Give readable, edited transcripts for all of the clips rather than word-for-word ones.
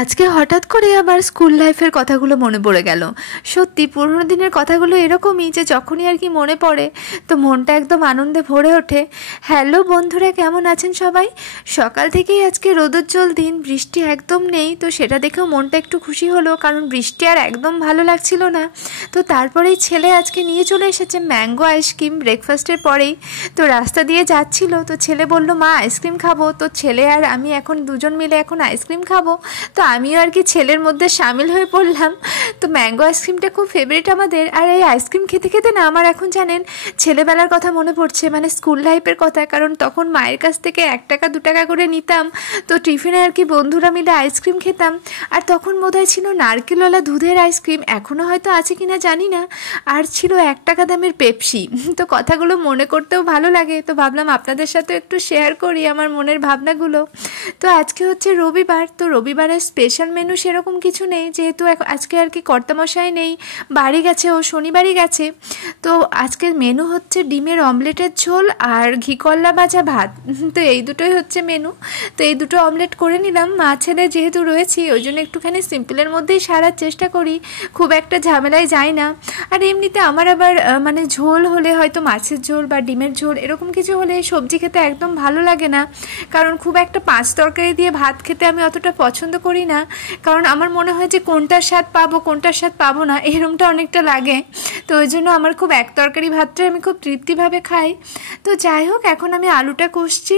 আজকে হঠাৎ করে আমার স্কুল লাইফের কথাগুলো মনে পড়ে গেল। সত্যি পুরোনো দিনের কথাগুলো এরকমই যে যখনই আর কি মনে পড়ে তো মনটা একদম আনন্দে ভরে ওঠে। হ্যালো বন্ধুরা, কেমন আছেন সবাই? সকাল থেকেই আজকে রোদোজ্জ্বল দিন, বৃষ্টি একদম নেই, তো সেটা দেখেও মনটা একটু খুশি হলো, কারণ বৃষ্টি আর একদম ভালো লাগছিল না। তো তারপরেই ছেলে আজকে নিয়ে চলে এসেছে ম্যাঙ্গো আইসক্রিম ব্রেকফাস্টের পরেই। তো রাস্তা দিয়ে যাচ্ছিল, তো ছেলে বলল মা আইসক্রিম খাবো। তো ছেলে আর আমি এখন দুজন মিলে এখন আইসক্রিম খাবো। তো আমিও আর কি ছেলের মধ্যে সামিল হয়ে পড়লাম। তো ম্যাঙ্গো আইসক্রিমটা খুব ফেভারিট আমাদের। আর এই আইসক্রিম খেতে খেতে না আমার এখন জানেন ছেলেবেলার কথা মনে পড়ছে, মানে স্কুল লাইফের কথা। কারণ তখন মায়ের কাছ থেকে 1 টাকা 2 টাকা করে নিতাম, তো টিফিনে আর কি বন্ধুরা মিলে আইসক্রিম খেতাম। আর তখন বোধহয় ছিল নারকেলওয়ালা দুধের আইসক্রিম, এখনও হয়তো আছে কিনা জানি না। আর ছিল 1 টাকা দামের পেপসি। তো কথাগুলো মনে করতেও ভালো লাগে, তো ভাবলাম আপনাদের সাথে একটু শেয়ার করি আমার মনের ভাবনাগুলো। তো আজকে হচ্ছে রবিবার, তো রবিবারের স্পেশাল মেনু সেরকম কিছু নেই, যেহেতু আজকে আর কি কর্তামশাই নেই, বাড়ি গেছে, ও শনিবারই গেছে। তো আজকের মেনু হচ্ছে ডিমের অমলেটের ঝোল আর ঘি করলা ভাজা ভাত। তো এই দুটোই হচ্ছে মেনু। তো এই দুটো অমলেট করে নিলাম, মা ছেলে যেহেতু রয়েছি ওই জন্য একটুখানি সিম্পলের মধ্যেই সারার চেষ্টা করি, খুব একটা ঝামেলায় যাই না। আর এমনিতে আমার আবার মানে ঝোল হলে হয়তো মাছের ঝোল বা ডিমের ঝোল এরকম কিছু হলে সবজি খেতে একদম ভালো লাগে না, কারণ খুব একটা পাঁচ তরকারি দিয়ে ভাত খেতে আমি অতটা পছন্দ করি না। কারণ আমার মনে হয় যে কোনটার স্বাদ পাবো কোনটার স্বাদ পাবো না, এরকমটা অনেকটা লাগে। তো ওই জন্য আমার খুব এক তরকারি ভাতটা আমি খুব তৃপ্তিভাবে খাই। তো যাই হোক, এখন আমি আলুটা কষছি,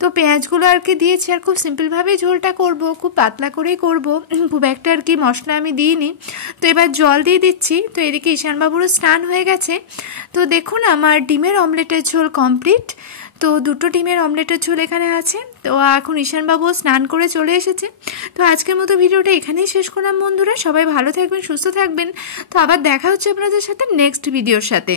তো পেঁয়াজগুলো আর কি দিয়েছি, আর খুব সিম্পলভাবেই ঝোলটা করব, খুব পাতলা করেই করব, খুব একটা আর কি মশলা আমি দিইনি। তো এবার জল দিয়ে দিচ্ছি। তো এদিকে ঈশানবাবুরও স্নান হয়ে গেছে। তো দেখুন আমার ডিমের অমলেটের ঝোল কমপ্লিট। তো 2টো ডিমের অমলেটের ঝোল এখানে আছে। তো এখন ঈশানবাবুও স্নান করে চলে এসেছে। তো আজকের মতো ভিডিওটা এখানেই শেষ করলাম বন্ধুরা, সবাই ভালো থাকবেন, সুস্থ থাকবেন। তো আবার দেখা হচ্ছে আপনাদের সাথে নেক্সট ভিডিওর সাথে।